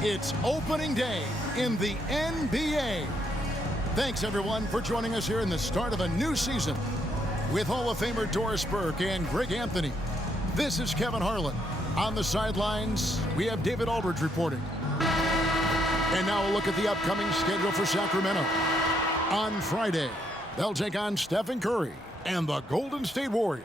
It's opening day in the NBA. Thanks, everyone, for joining us here in the start of a new season. With Hall of Famer Doris Burke and Greg Anthony, this is Kevin Harlan. On the sidelines, we have David Aldridge reporting. And now a look at the upcoming schedule for Sacramento. On Friday, they'll take on Stephen Curry and the Golden State Warriors.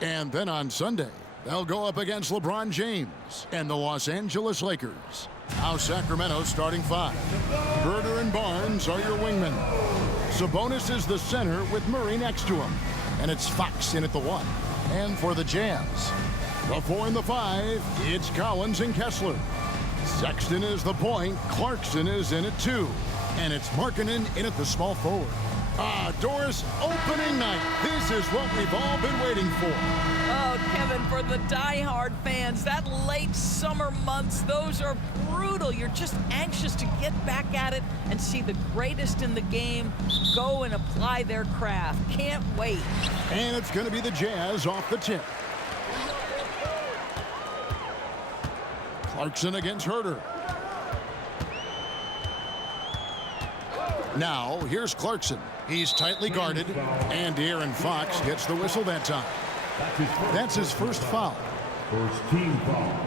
And then on Sunday, they'll go up against LeBron James and the Los Angeles Lakers. Now Sacramento's starting five. Herder and Barnes are your wingmen. Sabonis is the center with Murray next to him. And it's Fox in at the one. And for the Jazz, the 4 and the 5, it's Collins and Kessler. Sexton is the point. Clarkson is in at 2. And it's Markkanen in at the small forward. Doris, opening night. This is what we've all been waiting for. Oh, Kevin, for the diehard fans, that late summer months, those are brutal. You're just anxious to get back at it and see the greatest in the game go and apply their craft. Can't wait. And it's going to be the Jazz off the tip. Clarkson against Herder. Now, here's Clarkson. He's tightly guarded, and Aaron Fox gets the whistle that time. That's his first foul. First team foul.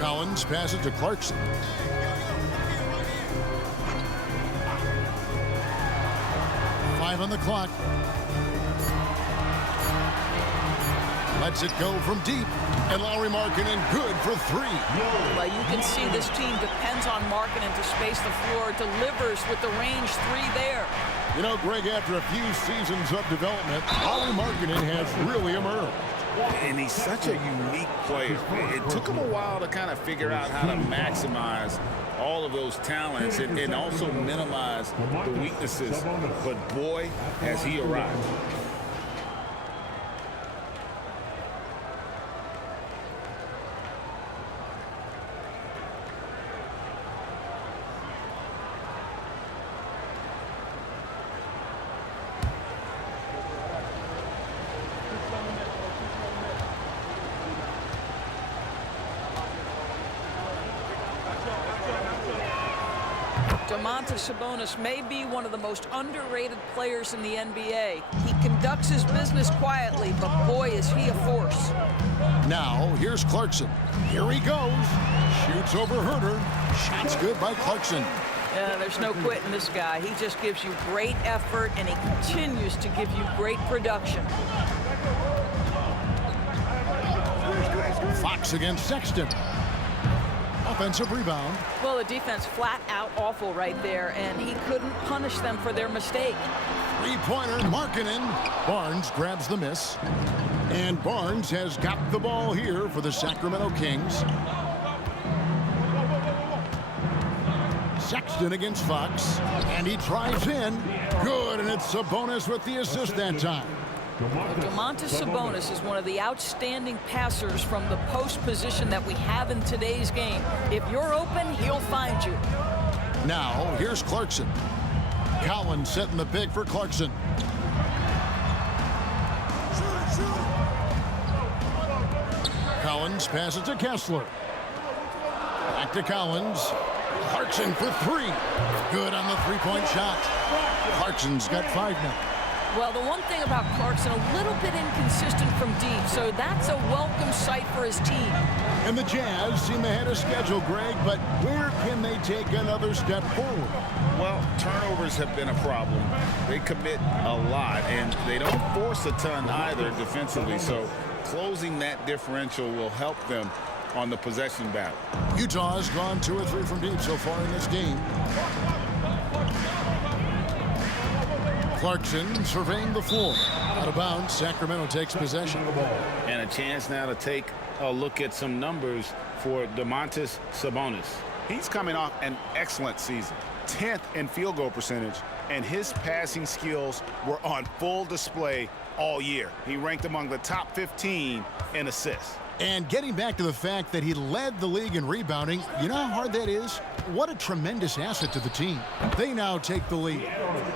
Collins passes to Clarkson. Five on the clock. Lets it go from deep. And Lauri Markkanen good for 3. Well, you can see this team depends on Markkanen to space the floor, delivers with the range 3 there. You know, Greg, after a few seasons of development, Lauri Markkanen has really emerged. And he's such a unique player. It took him a while to kind of figure out how to maximize all of those talents and also minimize the weaknesses. But boy, has he arrived. Sabonis may be one of the most underrated players in the NBA. He conducts his business quietly, but boy, is he a force. Now, here's Clarkson. Here he goes. Shoots over Herder. Shot's good by Clarkson. Yeah, there's no quitting this guy. He just gives you great effort, and he continues to give you great production. Fox against Sexton. Offensive rebound. Well, the defense flat out awful right there, and he couldn't punish them for their mistake. Three-pointer, Markkanen. Barnes grabs the miss. And Barnes has got the ball here for the Sacramento Kings. Sexton against Fox. And he drives in. Good, and it's Sabonis with the assist that time. Domantas Sabonis is one of the outstanding passers from the post position that we have in today's game. If you're open, he'll find you. Now, here's Clarkson. Collins setting the pick for Clarkson. Collins passes to Kessler. Back to Collins. Clarkson for 3. Good on the three-point shot. Clarkson's got 5 now. Well, the one thing about Clarkson, a little bit inconsistent from deep, so that's a welcome sight for his team. And the Jazz seem ahead of schedule, Greg, but where can they take another step forward? Well, turnovers have been a problem. They commit a lot, and they don't force a ton either defensively, so closing that differential will help them on the possession battle. Utah has gone 2 or 3 from deep so far in this game. Clarkson surveying the floor. Out of bounds, Sacramento takes possession. And a chance now to take a look at some numbers for Domantas Sabonis. He's coming off an excellent season. 10th in field goal percentage, and his passing skills were on full display all year. He ranked among the top 15 in assists. And getting back to the fact that he led the league in rebounding, you know how hard that is? What a tremendous asset to the team. They now take the lead.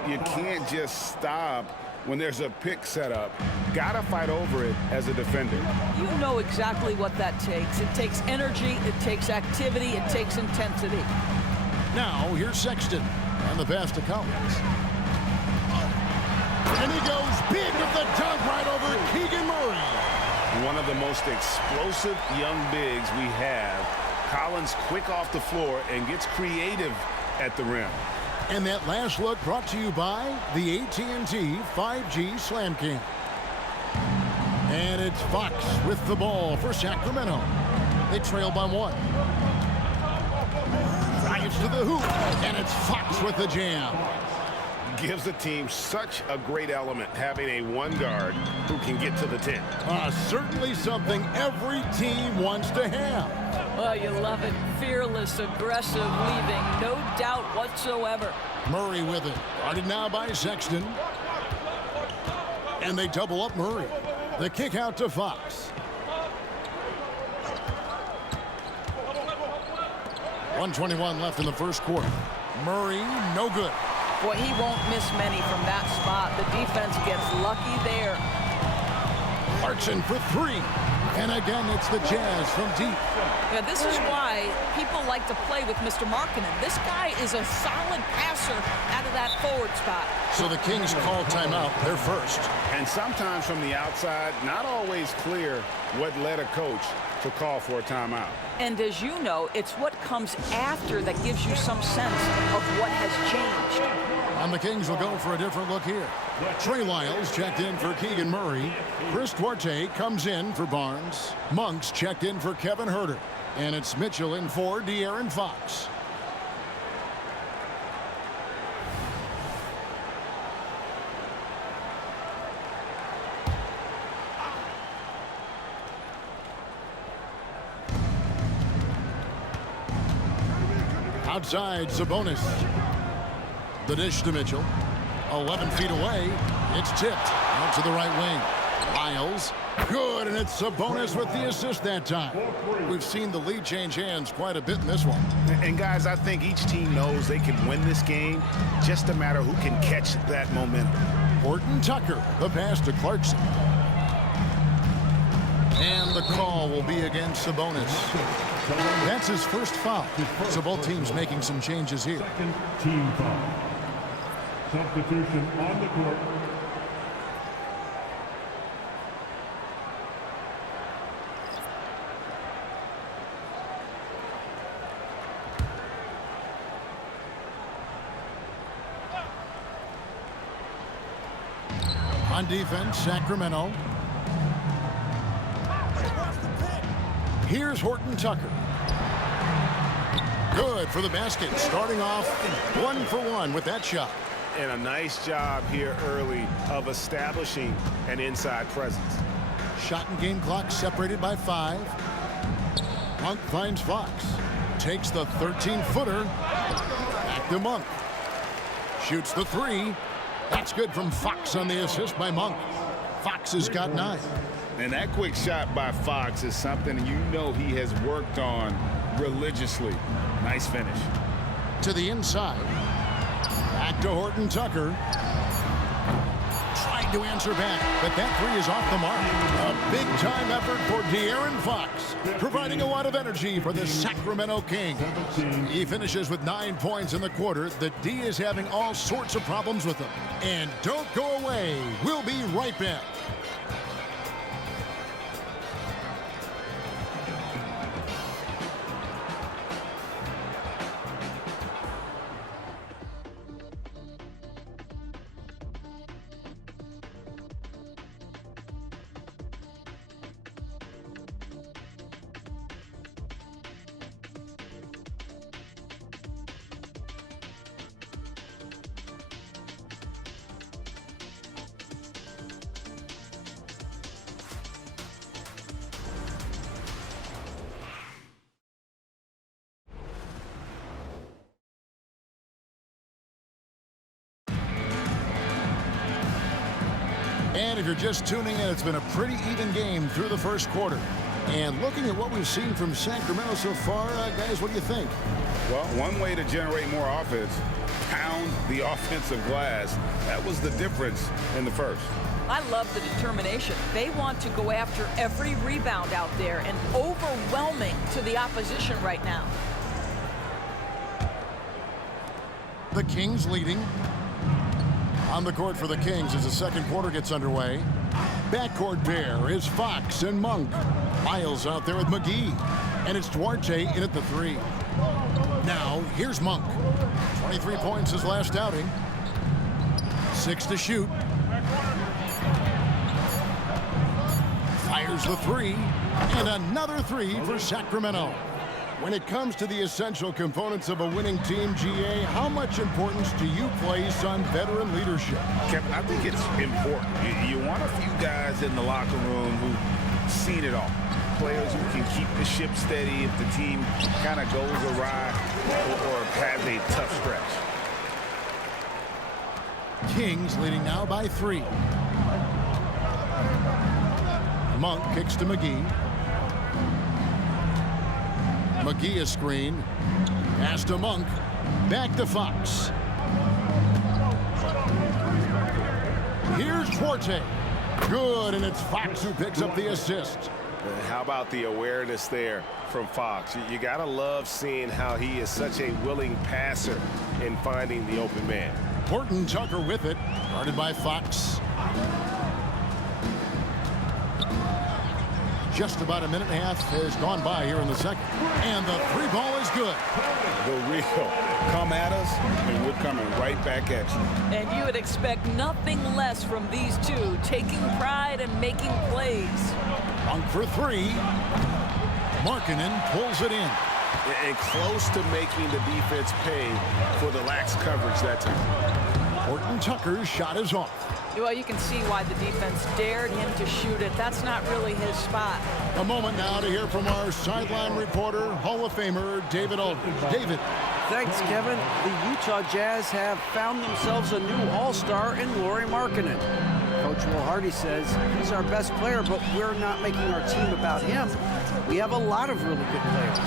You can't just stop when there's a pick set up, gotta fight over it as a defender. You know exactly what that takes. It takes energy, it takes activity, it takes intensity. Now, here's Sexton. And the pass to Collins. And he goes big with the dunk right over Keegan Murray. One of the most explosive young bigs we have. Collins quick off the floor and gets creative at the rim. And that last look brought to you by the AT&T 5G Slam Cam. And it's Fox with the ball for Sacramento. They trail by 1. Drives to the hoop, and it's Fox with the jam. Gives the team such a great element having a one guard who can get to the 10. Certainly something every team wants to have. Well, you love it. Fearless, aggressive, leaving. No doubt whatsoever. Murray with it. Guarded now by Sexton. And they double up Murray. The kick out to Fox. 1:21 left in the first quarter. Murray, no good. Boy, he won't miss many from that spot. The defense gets lucky there. Clarkson for 3. And again, it's the Jazz from deep. Yeah, this is why people like to play with Mr. Markkanen. This guy is a solid passer out of that forward spot. So the Kings call timeout, their first. And sometimes from the outside, not always clear what led a coach to call for a timeout. And as you know, it's what comes after that gives you some sense of what has changed. And the Kings will go for a different look here. Trey Lyles checked in for Keegan Murray. Chris Duarte comes in for Barnes. Monks checked in for Kevin Huerter. And it's Mitchell in for De'Aaron Fox. Outside, Sabonis. The dish to Mitchell. 11 feet away. It's tipped out to the right wing. Lyles. Good, and it's Sabonis with the assist that time. We've seen the lead change hands quite a bit in this one. And guys, I think each team knows they can win this game. Just a matter who can catch that momentum. Horton Tucker, the pass to Clarkson. And the call will be against Sabonis. That's his first foul. So both teams making some changes here. Second team foul. Substitution on the court. On defense, Sacramento. Here's Horton Tucker. Good for the basket. Starting off 1 for 1 with that shot. And a nice job here early of establishing an inside presence. Shot and game clock separated by 5. Monk finds Fox. Takes the 13-footer. Back to Monk. Shoots the 3. That's good from Fox on the assist by Monk. Fox has got 9. And that quick shot by Fox is something you know he has worked on religiously. Nice finish. To the inside. Back to Horton Tucker. Tried to answer back, but that 3 is off the mark. A big-time effort for De'Aaron Fox, providing a lot of energy for the Sacramento Kings. He finishes with 9 points in the quarter. The D is having all sorts of problems with him. And don't go away. We'll be right back. And if you're just tuning in, it's been a pretty even game through the first quarter. And looking at what we've seen from Sacramento so far, guys, what do you think? Well, one way to generate more offense, pound find the offensive glass. That was the difference in the first. I love the determination. They want to go after every rebound out there, and overwhelming to the opposition right now. The Kings leading. On the court for the Kings as the second quarter gets underway. Backcourt pair is Fox and Monk. Miles out there with McGee. And it's Duarte in at the 3. Now, here's Monk. 23 points his last outing. 6 to shoot. Fires the 3. And another 3 for Sacramento. When it comes to the essential components of a winning team, GA, how much importance do you place on veteran leadership? Kevin, I think it's important. You want a few guys in the locker room who've seen it all. Players who can keep the ship steady if the team kind of goes awry or has a tough stretch. Kings leading now by 3. Monk kicks to McGee. McGee a screen. Pass to Monk. Back to Fox. Here's Duarte. Good, and it's Fox who picks up the assist. How about the awareness there from Fox? You got to love seeing how he is such a willing passer in finding the open man. Horton Tucker with it. Guarded by Fox. Just about a minute and a half has gone by here in the second. And the 3 ball is good. The real come at us, and we're coming right back at you. And you would expect nothing less from these two, taking pride and making plays. Monk for 3. Markkanen pulls it in. And close to making the defense pay for the lax coverage that time. Horton Tucker's shot is off. Well, you can see why the defense dared him to shoot it. That's not really his spot. A moment now to hear from our sideline reporter, Hall of Famer David Aldridge. David. Thanks, Kevin. The Utah Jazz have found themselves a new all-star in Lauri Markkanen. Coach Will Hardy says he's our best player, but we're not making our team about him. We have a lot of really good players.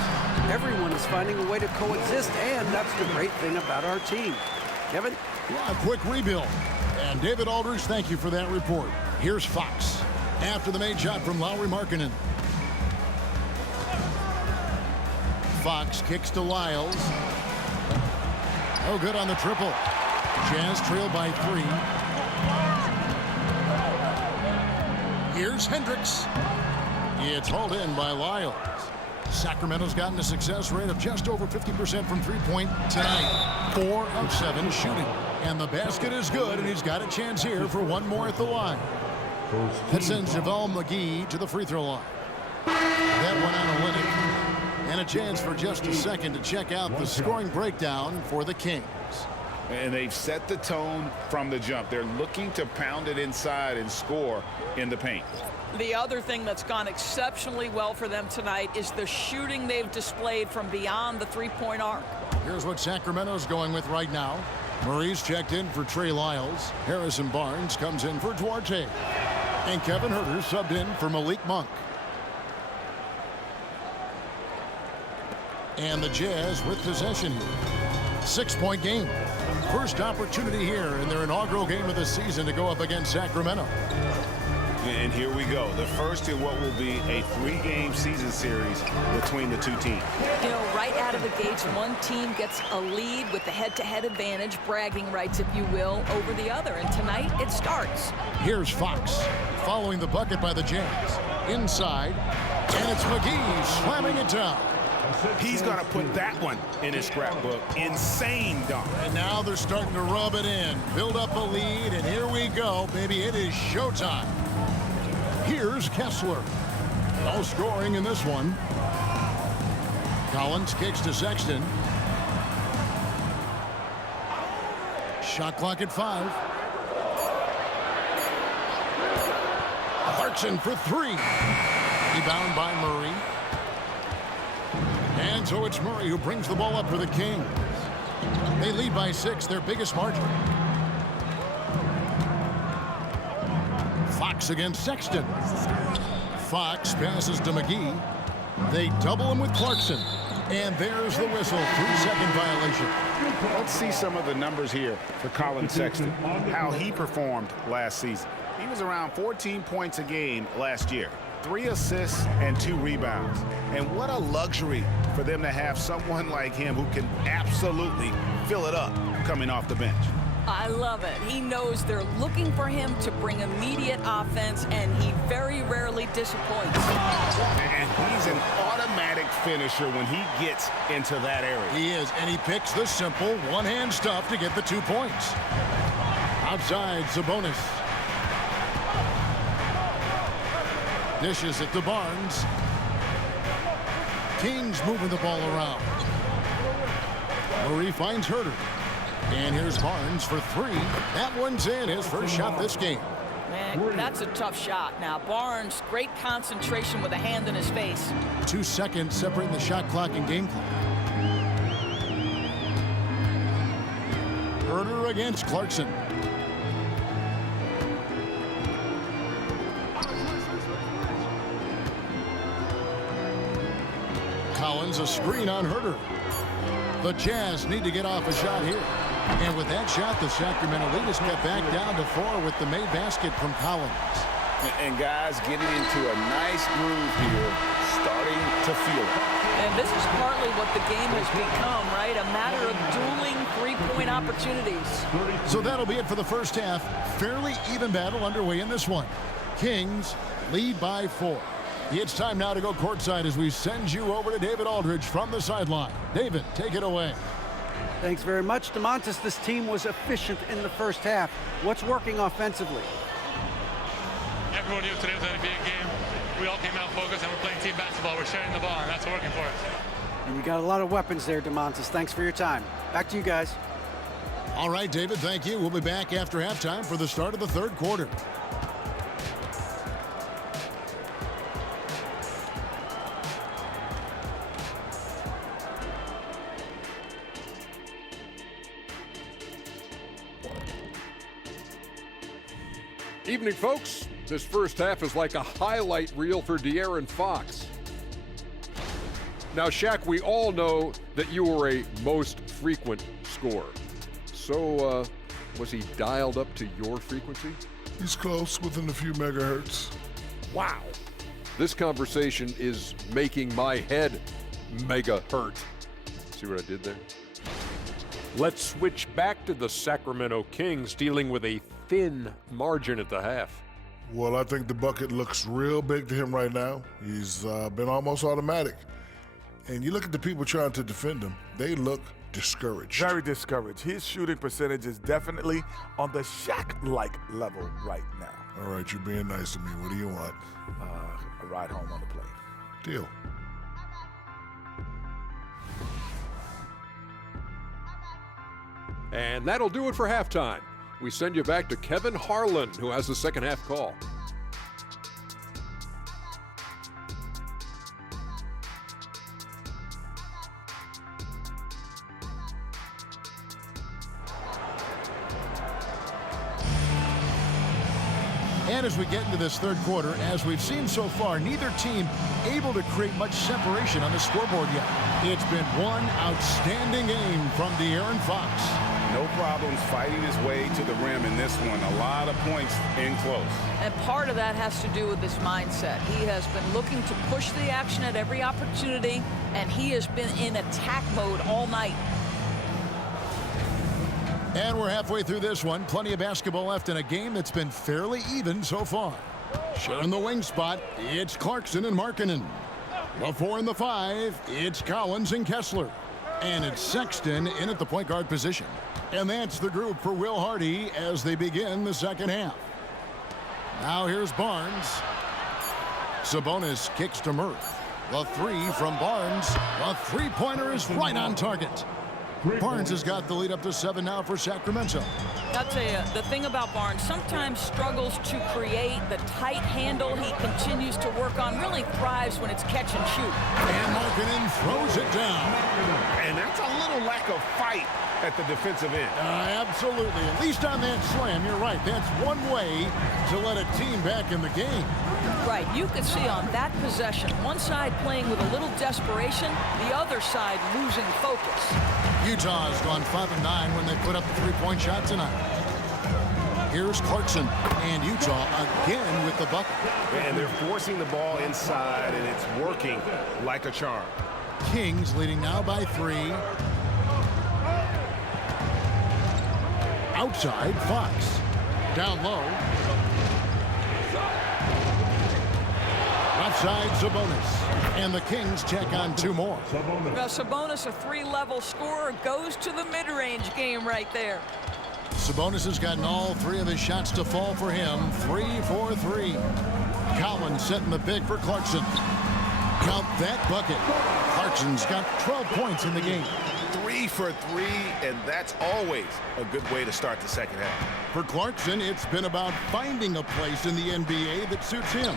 Everyone is finding a way to coexist, and that's the great thing about our team. Kevin? Yeah, a quick rebuild. And David Aldridge, thank you for that report. Here's Fox. After the made shot from Lauri Markkanen. Fox kicks to Lyles. Oh, good on the triple. Jazz trail by 3. Here's Hendricks. It's hauled in by Lyles. Sacramento's gotten a success rate of just over 50% from three-point tonight. 4 of 7 shooting. And the basket is good, and he's got a chance here for one more at the line. That sends JaVale McGee to the free throw line. That one analytic. And a chance for just a second to check out the scoring breakdown for the Kings. And they've set the tone from the jump. They're looking to pound it inside and score in the paint. The other thing that's gone exceptionally well for them tonight is the shooting they've displayed from beyond the three-point arc. Here's what Sacramento's going with right now. Murray's checked in for Trey Lyles. Harrison Barnes comes in for Duarte. And Kevin Huerter subbed in for Malik Monk. And the Jazz with possession here. 6-point game. First opportunity here in their inaugural game of the season to go up against Sacramento. And here we go. The first in what will be a 3-game season series between the two teams. You know, right out of the gates, one team gets a lead with the head-to-head advantage, bragging rights, if you will, over the other. And tonight, it starts. Here's Fox following the bucket by the Jazz. Inside, and it's McGee slamming it down. He's going to put that one in his scrapbook. Insane dunk. And now they're starting to rub it in, build up a lead, and here we go, baby. It is showtime. Here's Kessler. No scoring in this one. Collins kicks to Sexton. Shot clock at 5. Clarkson for 3. Rebound by Murray. And so it's Murray who brings the ball up for the Kings. They lead by 6, their biggest margin. Fox against Sexton. Fox passes to McGee. They double him with Clarkson. And there's the whistle. 3-second violation. Let's see some of the numbers here for Colin Sexton, how he performed last season. He was around 14 points a game last year, 3 assists and 2 rebounds. And what a luxury for them to have someone like him who can absolutely fill it up coming off the bench. I love it. He knows they're looking for him to bring immediate offense, and he very rarely disappoints. And he's an automatic finisher when he gets into that area. He is, and he picks the simple one-hand stuff to get the 2 points. Outside, Sabonis. Dishes it to Barnes. Kings moving the ball around. Murray finds Herter. And here's Barnes for 3. That one's in, his first shot this game. Man, that's a tough shot. Now, Barnes, great concentration with a hand in his face. 2 seconds separating the shot clock and game clock. Herter against Clarkson. Collins a screen on Herter. The Jazz need to get off a shot here. And with that shot, the Sacramento leaders get back down to 4 with the made basket from Collins. And guys getting into a nice groove here, starting to feel it. And this is partly what the game has become, right? A matter of dueling three-point opportunities. So that'll be it for the first half. Fairly even battle underway in this one. Kings lead by 4. It's time now to go courtside as we send you over to David Aldridge from the sideline. David, take it away. Thanks very much, DeMontis. This team was efficient in the first half. What's working offensively? Everyone knew today was going to be a game. We all came out focused and we're playing team basketball. We're sharing the ball, and that's working for us. And you got a lot of weapons there, DeMontis. Thanks for your time. Back to you guys. All right, David, thank you. We'll be back after halftime for the start of the third quarter. Evening, folks. This first half is like a highlight reel for De'Aaron Fox. Now, Shaq, we all know that you were a most frequent scorer. So, was he dialed up to your frequency? He's close, within a few megahertz. Wow. This conversation is making my head mega hurt. See what I did there? Let's switch back to the Sacramento Kings dealing with a thin margin at the half. Well, I think the bucket looks real big to him right now. He's been almost automatic. And you look at the people trying to defend him, they look discouraged. Very discouraged. His shooting percentage is definitely on the Shaq-like level right now. All right, you're being nice to me. What do you want? A ride home on the plane. Deal. And that'll do it for halftime. We send you back to Kevin Harlan, who has the second half call. And as we get into this third quarter, as we've seen so far, neither team able to create much separation on the scoreboard yet. It's been one outstanding game from De'Aaron Fox. No problems fighting his way to the rim in this one. A lot of points in close. And part of that has to do with his mindset. He has been looking to push the action at every opportunity, and he has been in attack mode all night. And we're halfway through this one. Plenty of basketball left in a game that's been fairly even so far. Sharing the wing spot, it's Clarkson and Markkanen. The 4 and the 5, it's Collins and Kessler. And it's Sexton in at the point guard position. And that's the group for Will Hardy as they begin the second half. Now here's Barnes. Sabonis kicks to Murray. The 3 from Barnes. The three-pointer is right on target. Barnes has got the lead up to 7 now for Sacramento. I'll tell you, the thing about Barnes, sometimes struggles to create the tight handle he continues to work on, really thrives when it's catch and shoot. And Markkanen throws it down. And that's a little lack of fight at the defensive end. Absolutely. At least on that slam, you're right. That's one way to let a team back in the game. Right, you could see on that possession, one side playing with a little desperation, the other side losing focus. Utah has gone 5 of 9 when they put up the three-point shot tonight. Here's Clarkson, and Utah again with the bucket. And they're forcing the ball inside, and it's working like a charm. Kings leading now by 3. Outside, Fox. Down low. Offside, Sabonis. And the Kings check on 2 more. Now, Sabonis, a 3-level scorer, goes to the mid-range game right there. Sabonis has gotten all 3 of his shots to fall for him. 3 for 3. Collins setting the pick for Clarkson. Count that bucket. Clarkson's got 12 points in the game. 3 for 3, and that's always a good way to start the second half. For Clarkson, it's been about finding a place in the NBA that suits him.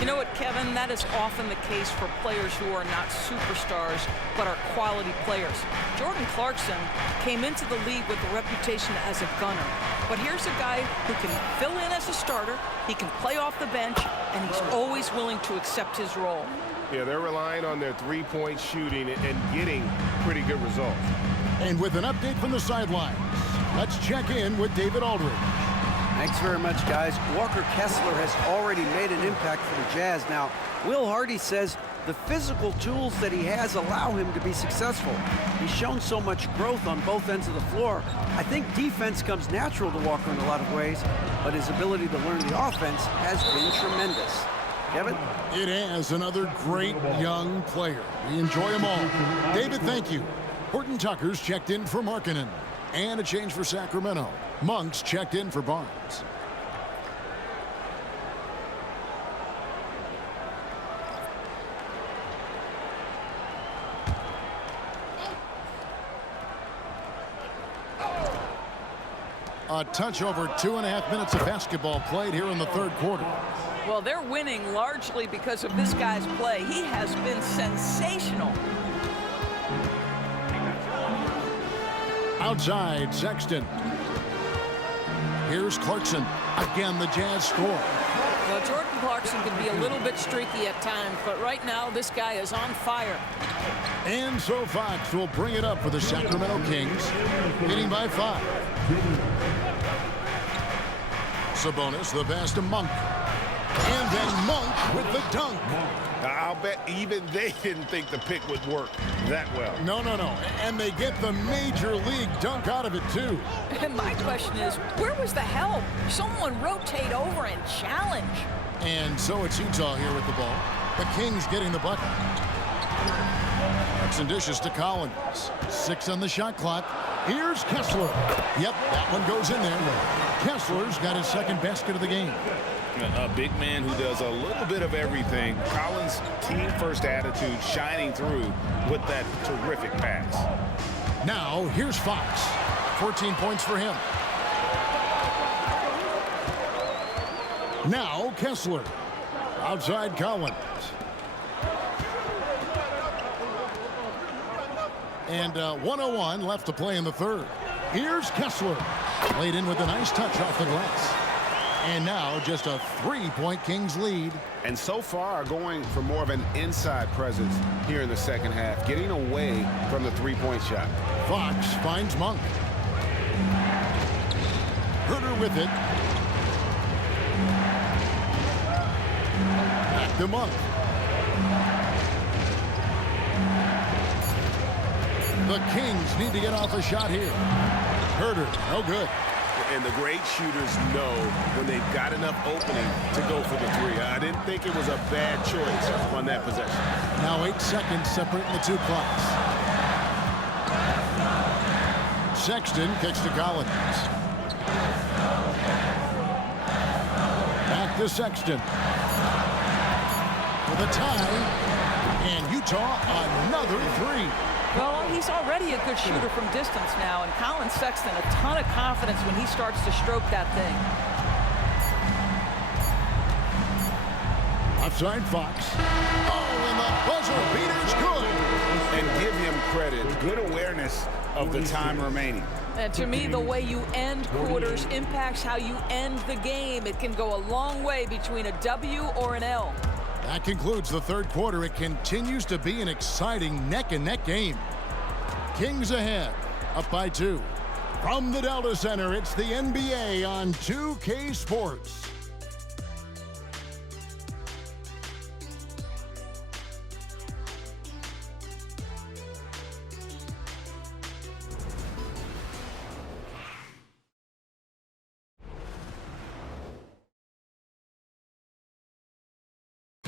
You know what, Kevin? That is often the case for players who are not superstars, but are quality players. Jordan Clarkson came into the league with a reputation as a gunner. But here's a guy who can fill in as a starter, he can play off the bench, and he's always willing to accept his role. Yeah, they're relying on their three-point shooting and getting pretty good results. And with an update from the sidelines, let's check in with David Aldridge. Thanks very much, guys. Walker Kessler has already made an impact for the Jazz. Now, Will Hardy says the physical tools that he has allow him to be successful. He's shown so much growth on both ends of the floor. I think defense comes natural to Walker in a lot of ways, but his ability to learn the offense has been tremendous. Kevin? It has another great young player. We enjoy them all. David, thank you. Horton Tucker's checked in for Markkanen. And a change for Sacramento. Monk's checked in for Barnes. A touch over 2.5 minutes of basketball played here in the third quarter. Well, they're winning largely because of this guy's play. He has been sensational. Outside, Sexton. Here's Clarkson. Again, the Jazz score. Well, Jordan Clarkson can be a little bit streaky at times, but right now this guy is on fire. And so Fox will bring it up for the Sacramento Kings, leading by 5. Sabonis, the pass to Monk. And then Monk with the dunk. I'll bet even they didn't think the pick would work that well. No. And they get the major league dunk out of it, too. And my question is, where was the help? Someone rotate over and challenge. And so it's Utah here with the ball. The Kings getting the bucket. Hooks and dishes to Collins. 6 on the shot clock. Here's Kessler. Yep, that one goes in there. Kessler's got his second basket of the game. A big man who does a little bit of everything. Collins' team-first attitude shining through with that terrific pass. Now, here's Fox. 14 points for him. Now, Kessler. Outside Collins. And 1:01 left to play in the third. Here's Kessler. Laid in with a nice touch off the glass. And now just a 3-point Kings lead. And so far are going for more of an inside presence here in the second half, getting away from the three-point shot. Fox finds Monk. Herter with it. Back to Monk. The Kings need to get off a shot here. Herter, no good. And the great shooters know when they've got enough opening to go for the three. I didn't think it was a bad choice on that possession. Now 8 seconds separating the two clocks. Sexton kicks to Collins. Back to Sexton. With a tie. And Utah another 3. Well, he's already a good shooter from distance now, and Colin Sexton a ton of confidence when he starts to stroke that thing. Offside Fox. Oh, and the buzzer beater's good. And give him credit. Good awareness of the time remaining. And to me, the way you end quarters impacts how you end the game. It can go a long way between a W or an L. That concludes the third quarter. It continues to be an exciting neck-and-neck game. Kings ahead, up by 2. From the Delta Center, it's the NBA on 2K Sports.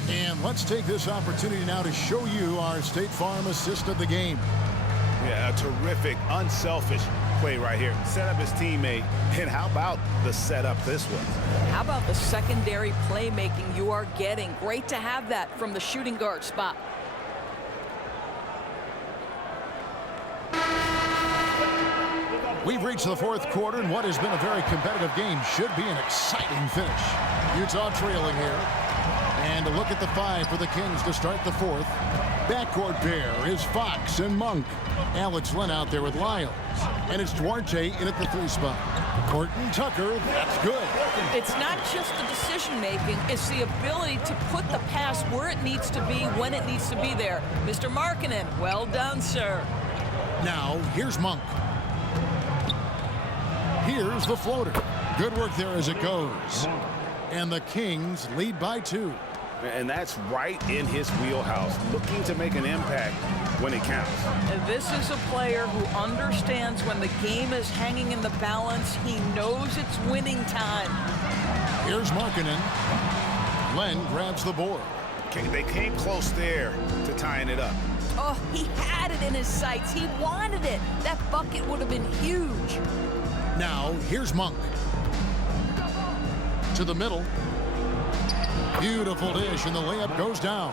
And let's take this opportunity now to show you our State Farm assist of the game. Yeah, a terrific, unselfish play right here. Set up his teammate. And how about the setup this was? How about the secondary playmaking you are getting? Great to have that from the shooting guard spot. We've reached the fourth quarter, and what has been a very competitive game should be an exciting finish. Utah trailing here. And a look at the 5 for the Kings to start the fourth. Backcourt pair is Fox and Monk. Alex Len out there with Lyles. And it's Duarte in at the 3 spot. Horton Tucker, that's good. It's not just the decision-making, it's the ability to put the pass where it needs to be, when it needs to be there. Mr. Markkanen, well done, sir. Now, here's Monk. Here's the floater. Good work there as it goes. And the Kings lead by 2. And that's right in his wheelhouse, looking to make an impact when it counts. This is a player who understands when the game is hanging in the balance. He knows it's winning time. Here's Markkanen. Len grabs the board. They came close there to tying it up. Oh, he had it in his sights. He wanted it. That bucket would have been huge. Now, here's Monk. To the middle. Beautiful dish, and the layup goes down.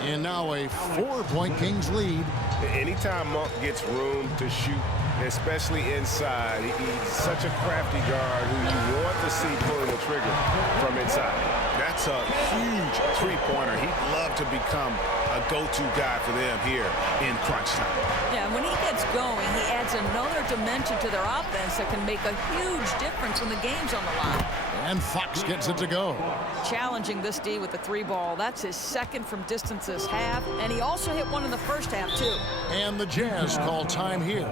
And now a 4-point Kings lead. Anytime Monk gets room to shoot, especially inside, he's such a crafty guard who you want to see pulling the trigger from inside. That's a huge three-pointer. He'd love to become a go-to guy for them here in crunch time. Yeah, when he gets going, he adds another dimension to their offense that can make a huge difference when the game's on the line. And Fox gets it to go. Challenging this D with the 3-ball. That's his second from distance this half, and he also hit one in the first half, too. And the Jazz call time here.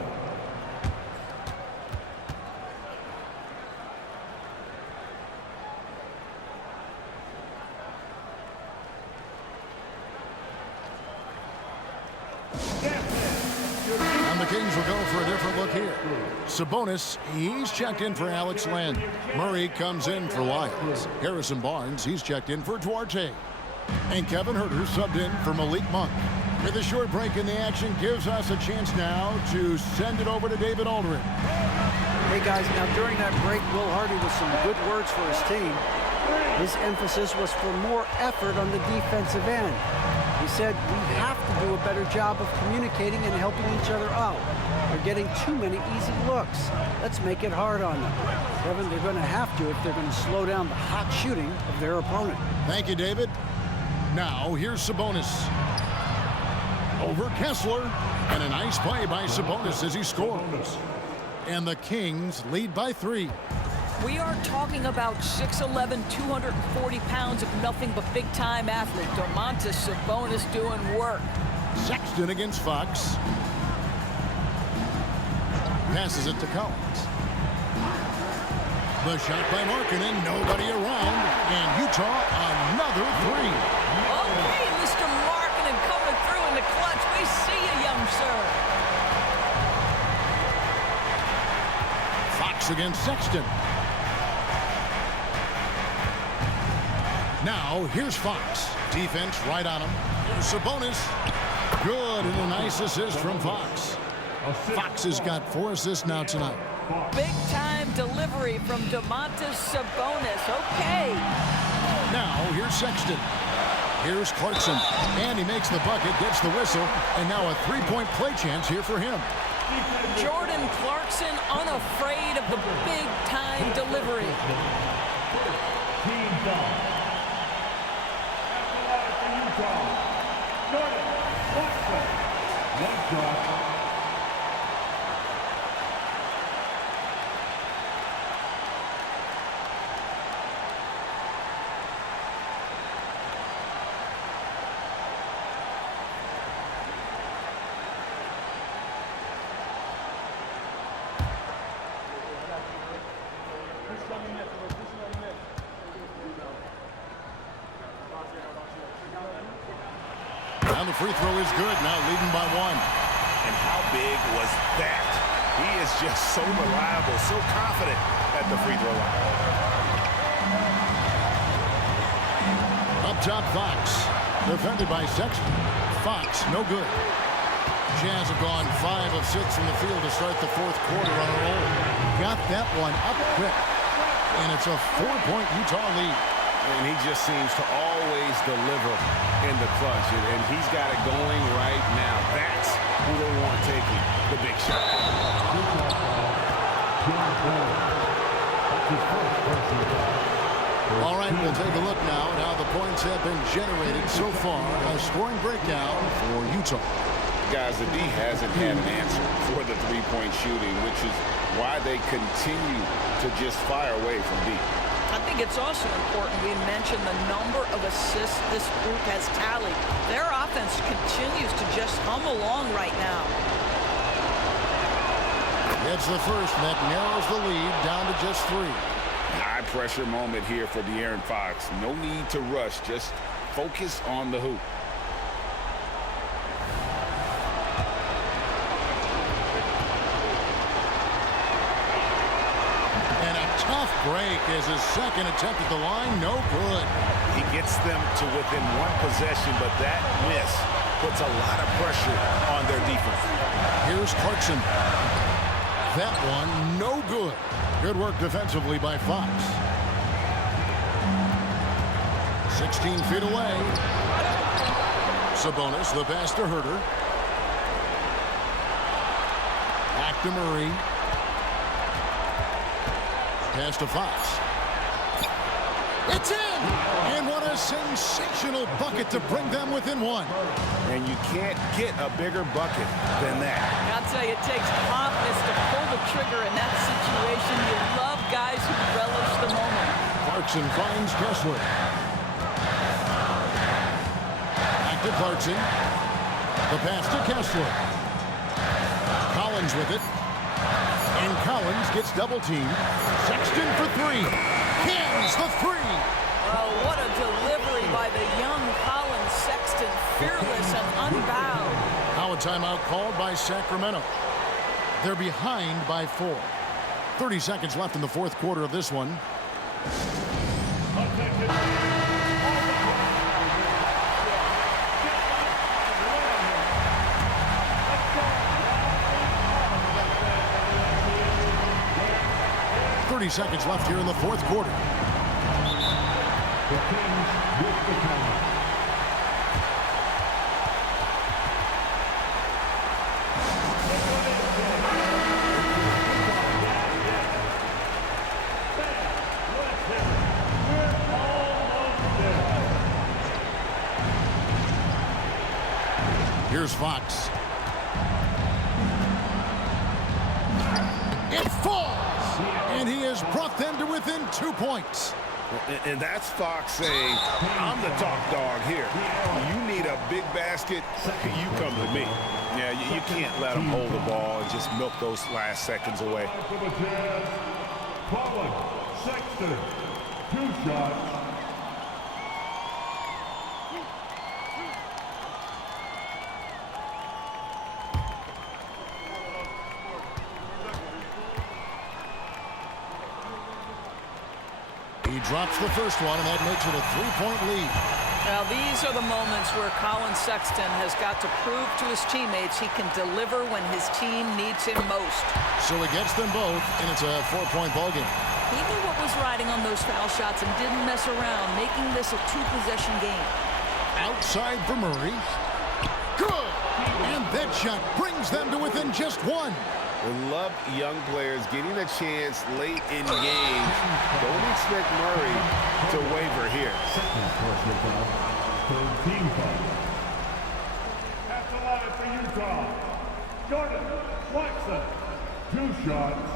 And the Kings will go for a different look here. Sabonis, he's checked in for Alex Len. Murray comes in for Lyles. Harrison Barnes, he's checked in for Duarte. And Kevin Huerter subbed in for Malik Monk. With a short break in the action gives us a chance now to send it over to David Aldridge. Hey guys, now during that break, Will Hardy with some good words for his team. His emphasis was for more effort on the defensive end. He said, we have to do a better job of communicating and helping each other out. They're getting too many easy looks. Let's make it hard on them. Kevin, they're going to have to if they're going to slow down the hot shooting of their opponent. Thank you, David. Now, here's Sabonis. Over Kessler. And a nice play by Sabonis as he scores. And the Kings lead by 3. We are talking about 6'11", 240 pounds of nothing but big-time athlete. Domantas Sabonis doing work. Sexton against Fox. Passes it to Collins. The shot by Markkanen, nobody around. And Utah, another 3. Okay, Mr. Markkanen coming through in the clutch. We see you, young sir. Fox against Sexton. Now, here's Fox. Defense right on him. Here's Sabonis. Good, and a nice assist from Fox. Fox has got 4 assists now tonight. Big-time delivery from Domantas Sabonis. Okay. Now, here's Sexton. Here's Clarkson, and he makes the bucket, gets the whistle, and now a three-point play chance here for him. Jordan Clarkson unafraid of the big-time delivery. And the free throw is good, now leading by 1. And how big was that? He is just so reliable, so confident at the free throw line. Up top, Fox. Defended by Sexton. Fox, no good. Jazz have gone 5 of 6 in the field to start the fourth quarter on a roll. Got that one up quick. And it's a 4-point Utah lead. And he just seems to always deliver in the clutch. And he's got it going right now. That's who they want taking the big shot. All right, we'll take a look now at how the points have been generated so far. A scoring breakdown for Utah. Guys, the D hasn't had an answer for the three-point shooting, which is why they continue to just fire away from deep. I think it's also important we mention the number of assists this group has tallied. Their offense continues to just hum along right now. It's the first, and that narrows the lead down to just 3. High pressure moment here for De'Aaron Fox. No need to rush, just focus on the hoop. Tough break as his second attempt at the line, no good. He gets them to within 1 possession, but that miss puts a lot of pressure on their defense. Here's Clarkson. That one, no good. Good work defensively by Fox. 16 feet away. Sabonis, the pass to Herter. Back to Murray. Pass to Fox. It's in! And what a sensational bucket to bring them within 1. And you can't get a bigger bucket than that. I'll tell you, it takes confidence to pull the trigger in that situation. You love guys who relish the moment. Clarkson finds Kessler. Back to Clarkson. The pass to Kessler. Collins with it. And Collins gets double-teamed. Sexton for 3. Cans the 3. Oh, what a delivery by the young Collins Sexton. Fearless and unbowed. Now a timeout called by Sacramento. They're behind by 4. 30 seconds left in the fourth quarter of this one. Seconds left here in the fourth quarter. The Kings with the count. Here's Fox. It falls! And he has brought them to within 2 points. And that's Fox saying, I'm the top dog here. You need a big basket, you come to me. Yeah, you can't let him hold the ball and just milk those last seconds away. Sexton, 2 shots. He drops the first one, and that makes it a 3-point lead. Now, these are the moments where Colin Sexton has got to prove to his teammates he can deliver when his team needs him most. So he gets them both, and it's a 4-point ballgame. He knew what was riding on those foul shots and didn't mess around, making this a 2-possession game. Outside for Murray. Good! And that shot brings them to within just one. We love young players getting a chance late in games. Don't expect Murray to waver here. Second personal foul. Third team foul. At the line for Utah, Jordan Clarkson. 2 shots.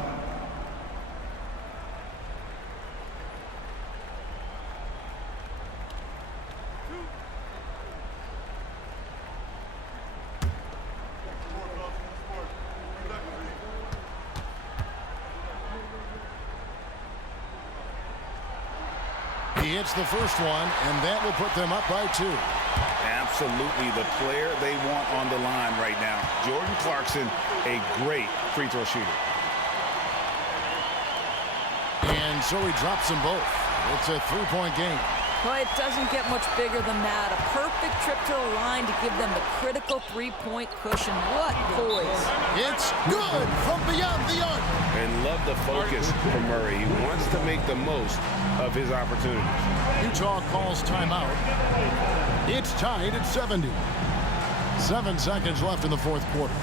He hits the first one, and that will put them up by 2. Absolutely the player they want on the line right now. Jordan Clarkson, a great free throw shooter. And so he drops them both. It's a 3-point game. Well, it doesn't get much bigger than that. A perfect trip to the line to give them the critical 3-point cushion. What poise. It's good from beyond the arc. And love the focus from Murray. He wants to make the most of his opportunities. Utah calls timeout. It's tied at 70. 7 seconds left in the fourth quarter.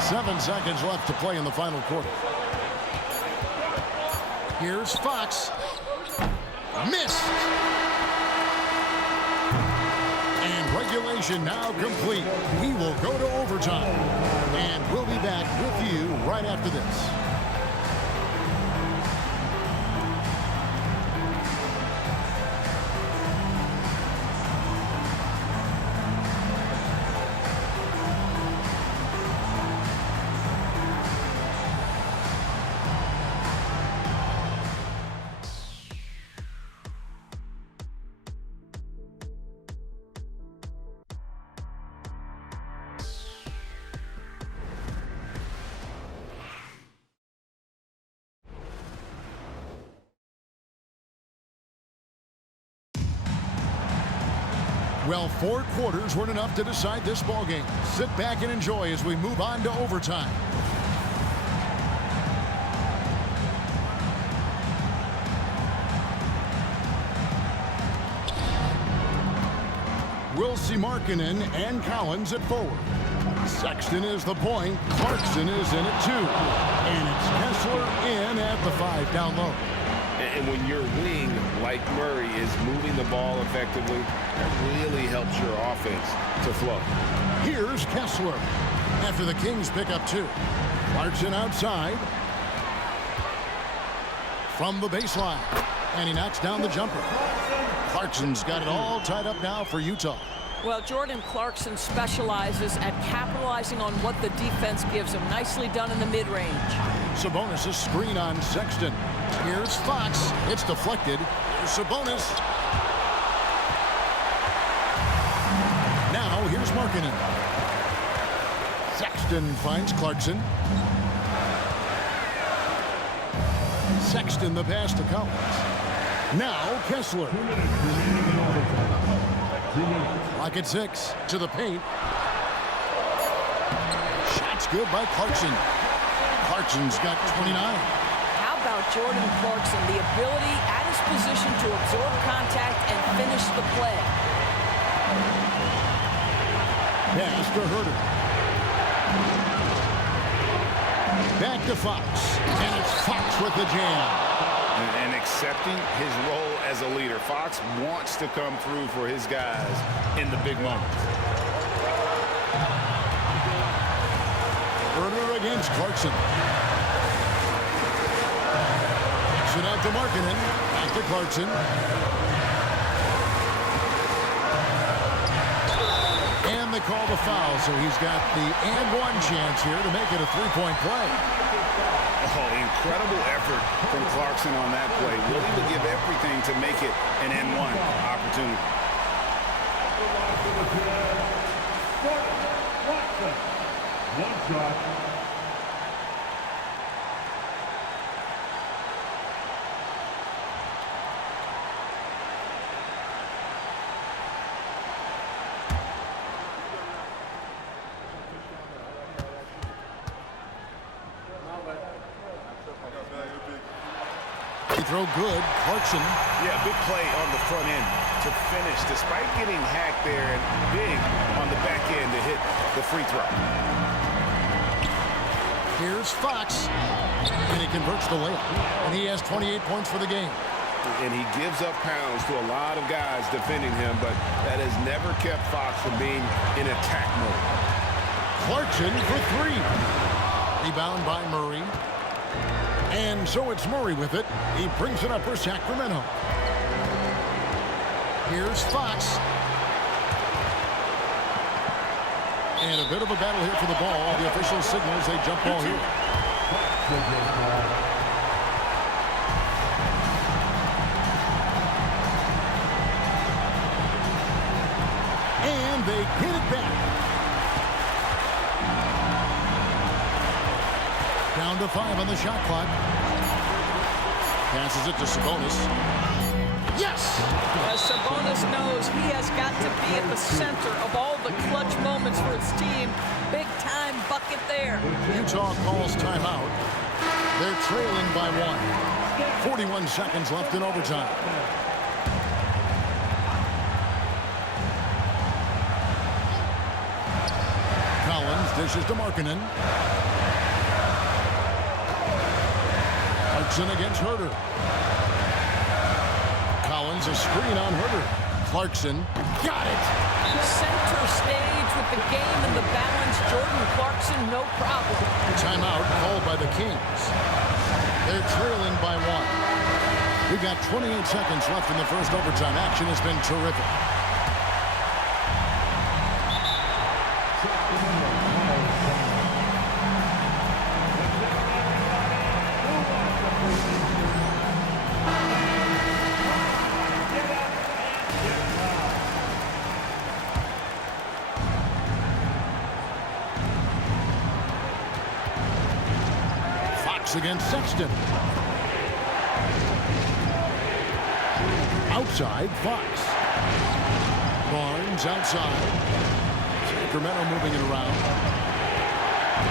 Seven seconds left to play in the final quarter. Here's Fox. Missed. And regulation now complete. We will go to overtime. And we'll be back with you right after this. Well, 4 quarters weren't enough to decide this ballgame. Sit back and enjoy as we move on to overtime. We'll see Markkanen and Collins at forward. Sexton is the point. Clarkson is in at 2. And it's Kessler in at the 5 down low. And when your wing, like Murray, is moving the ball effectively, that really helps your offense to flow. Here's Kessler after the Kings pick up 2. Clarkson outside. From the baseline. And he knocks down the jumper. Clarkson's got it all tied up now for Utah. Well, Jordan Clarkson specializes at capitalizing on what the defense gives him. Nicely done in the mid-range. Sabonis' screen on Sexton. Here's Fox. It's deflected. Here's Sabonis. Now here's Markkanen. Sexton finds Clarkson. Sexton the pass to Collins. Now Kessler. Lock at 6 to the paint. Shot's good by Clarkson. Clarkson's got 29. How about Jordan Clarkson? The ability at his position to absorb contact and finish the play. Pass to Herter. Back to Fox. And it's Fox with the jam. And accepting his role as a leader. Fox wants to come through for his guys in the big moments. Herter against Clarkson. It out to Markkanen. Back to Clarkson. And they call the foul, so he's got the and-one chance here to make it a 3-point play. Oh, incredible effort from Clarkson on that play. Willing to give everything to make it an and-one opportunity. One shot. throw good. Clarkson. Yeah, big play on the front end to finish, despite getting hacked there, and big on the back end to hit the free throw. Here's Fox, and he converts the layup, and he has 28 points for the game. And he gives up pounds to a lot of guys defending him, but that has never kept Fox from being in attack mode. Clarkson for three. Rebound by Murray. And so it's Murray with it. He brings it up for Sacramento. Here's Fox. And a bit of a battle here for the ball. The official signals a jump ball here. And they get it back. Down to 5 on the shot clock. Passes it to Sabonis. Yes! As Sabonis knows, he has got to be at the center of all the clutch moments for his team. Big time bucket there. Utah calls timeout. They're trailing by 1. 41 seconds left in overtime. Collins dishes to Markkanen. Clarkson against Herter. Collins a screen on Herter. Clarkson got it. Center stage with the game in the balance. Jordan Clarkson, no problem. Timeout called by the Kings. They're trailing by 1. We've got 28 seconds left in the first overtime. Action has been terrific. Against Sexton. Outside, Fox. Barnes outside. Sacramento moving it around.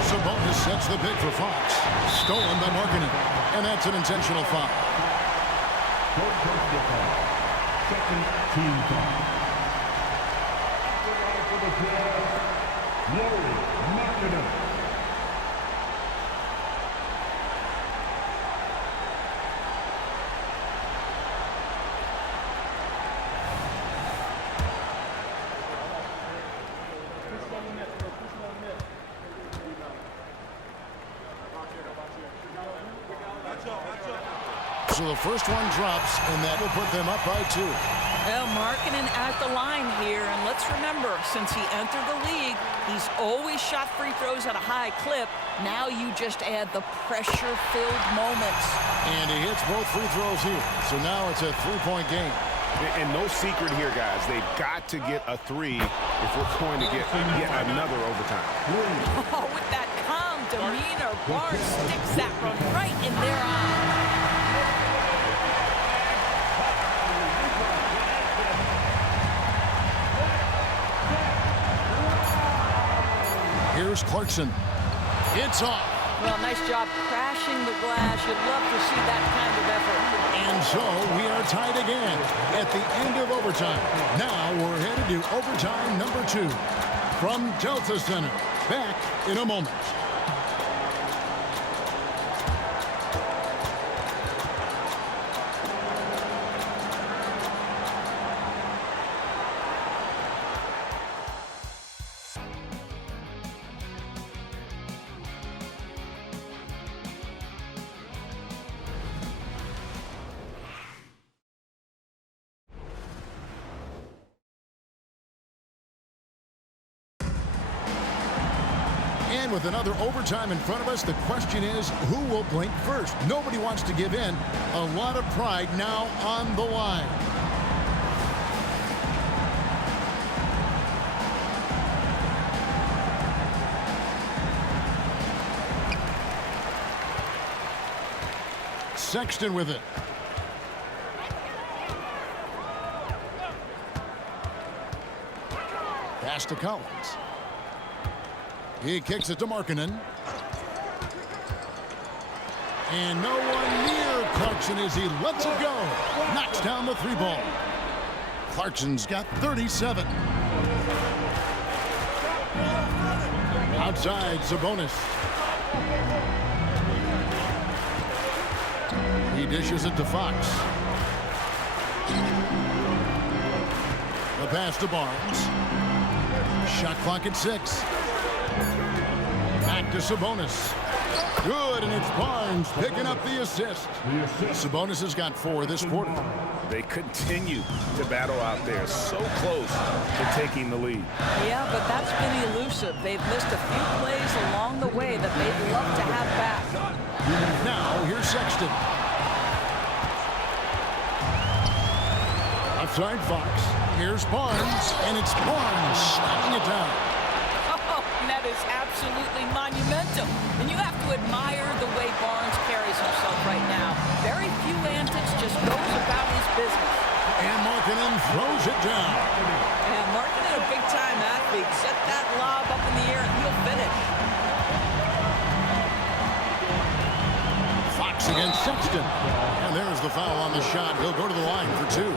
Sabonis sets the pick for Fox. Stolen by Markkanen. And that's an intentional foul. Second team foul. Laurie Markkanen. So the first one drops, and that will put them up by 2. Well, Markkanen at the line here, and let's remember, since he entered the league, he's always shot free throws at a high clip. Now you just add the pressure-filled moments. And he hits both free throws here. So now it's a 3-point game. And no secret here, guys. They've got to get a 3 if we're going to get yet another overtime. Oh, with that calm demeanor, Barnes sticks that one right in their eye. Here's Clarkson. It's off. Well, nice job crashing the glass. You'd love to see that kind of effort. And so we are tied again at the end of overtime. Now we're headed to overtime number 2 from Delta Center. Back in a moment. And with another overtime in front of us, the question is, who will blink first? Nobody wants to give in. A lot of pride now on the line. Sexton with it. Pass to Collins. He kicks it to Markkanen. And no one near Clarkson as he lets it go. Knocks down the 3-ball. Clarkson's got 37. Outside, Sabonis. He dishes it to Fox. The pass to Barnes. Shot clock at 6. Back to Sabonis. Good, and it's Barnes picking up the assist. Sabonis has got 4 this quarter. They continue to battle out there, so close to taking the lead. Yeah, but that's been elusive. They've missed a few plays along the way that they'd love to have back. Now, here's Sexton. Outside Fox. Here's Barnes, and it's Barnes slapping it down. Oh, and that is absolutely monumental. And you have to admire the way Barnes carries himself right now. Very few antics, just goes about his business. And Markkanen throws it down. And Markkanen, a big-time athlete. Set that lob up in the air, and he'll finish. Fox against Sexton. And there's the foul on the shot. He'll go to the line for 2.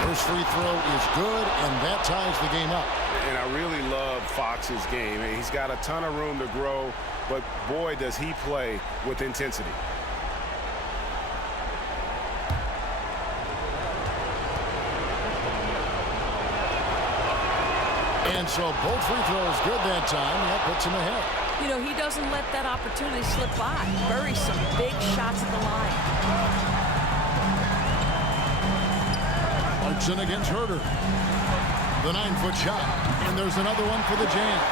First free throw is good, and that ties the game up. And I really love Fox's game. He's got a ton of room to grow, but boy, does he play with intensity. And so both free throws good that time. That puts him ahead. You know, he doesn't let that opportunity slip by. Buries some big shots at the line. Clarkson against Herter. The 9-foot shot. And there's another one for the Jazz.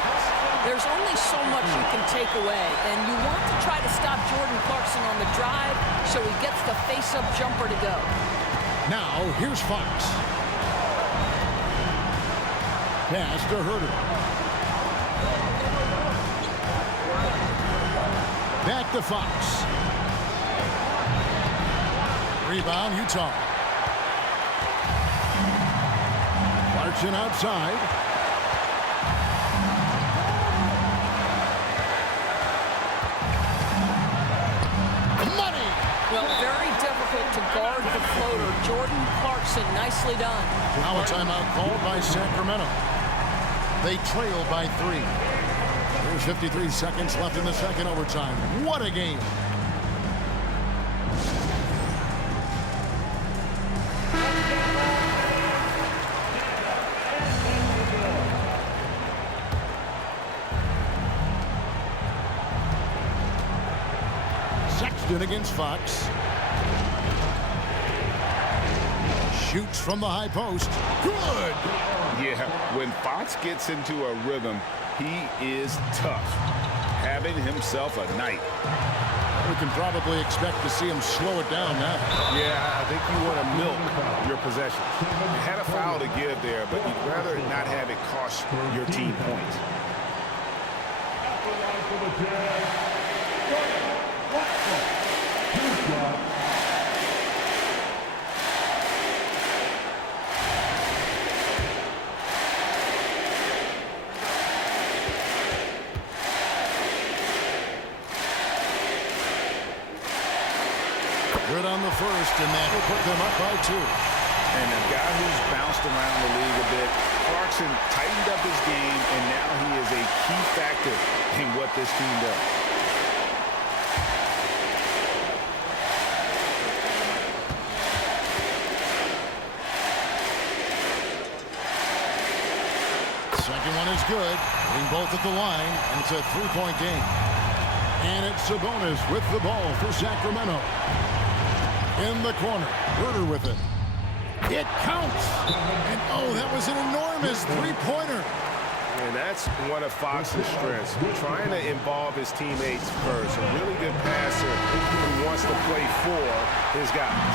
There's only so much you can take away, and you want to try to stop Jordan Clarkson on the drive so he gets the face-up jumper to go. Now, here's Fox. Pass to Herter. Back to Fox. Rebound, Utah. Clarkson outside. Money! Well, very difficult to guard the floater. Jordan Clarkson, nicely done. Now a timeout called by Sacramento. They trail by 3. There's 53 seconds left in the second overtime. What a game. Sexton against Fox. Shoots from the high post. Good. Yeah, when Fox gets into a rhythm, he is tough, having himself a night. We can probably expect to see him slow it down now. Yeah, I think you want to milk your possession. You had a foul to give there, but you'd rather not have it cost your team points. Good on the first, and that will put them up by 2. And a guy who's bounced around the league a bit, Clarkson tightened up his game, and now he is a key factor in what this team does. Second one is good. Hitting both at the line, and it's a 3-point game. And it's Sabonis with the ball for Sacramento. In the corner, Herter with it. It counts! And oh, that was an enormous 3-pointer. And that's one of Fox's strengths, trying to involve his teammates first. A really good passer who wants to play for his guys.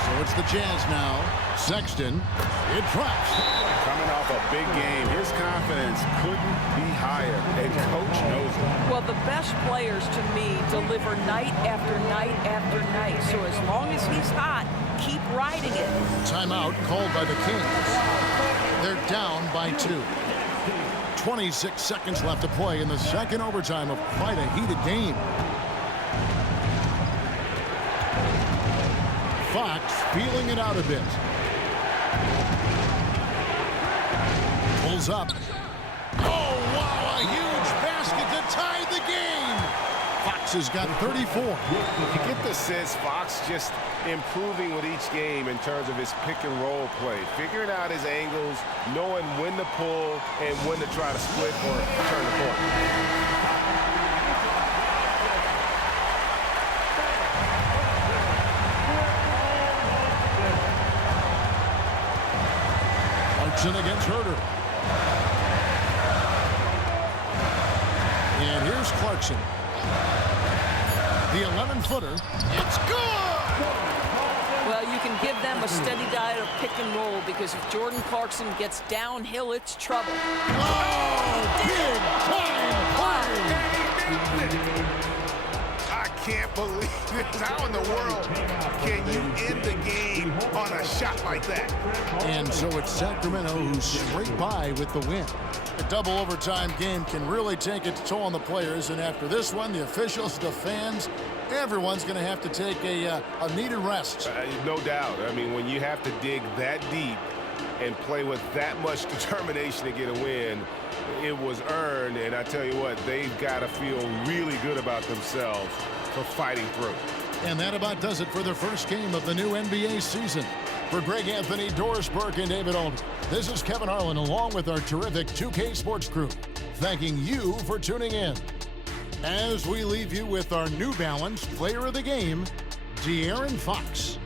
So it's the Jazz now. Sexton, it drops. Coming off a big game, his confidence confidence couldn't be higher, and Coach knows it. Well, the best players, to me, deliver night after night after night. So as long as he's hot, keep riding it. Timeout called by the Kings. They're down by 2. 26 seconds left to play in the second overtime of quite a heated game. Fox feeling it out a bit. Pulls up. Oh, wow, a huge basket to tie the game. Fox has got 34. You get the sense Fox just improving with each game in terms of his pick and roll play, figuring out his angles, knowing when to pull and when to try to split or turn the court. Clarkson against Herter. And here's Clarkson. The 11-footer. It's good! Well, you can give them a steady diet of pick and roll because if Jordan Clarkson gets downhill, it's trouble. Oh, big time play! I can't believe this. How in the world can you end the game on a shot like that? And so it's Sacramento who's straight by with the win. A double overtime game can really take its toll on the players, and after this one, the officials, the fans, everyone's going to have to take a needed rest. No doubt. I mean, when you have to dig that deep and play with that much determination to get a win, it was earned, and I tell you what, they've got to feel really good about themselves for fighting through. And that about does it for the first game of the new NBA season. For Greg Anthony, Doris Burke, and David Aldridge, this is Kevin Harlan along with our terrific 2K Sports crew, thanking you for tuning in. As we leave you with our New Balance Player of the Game, De'Aaron Fox.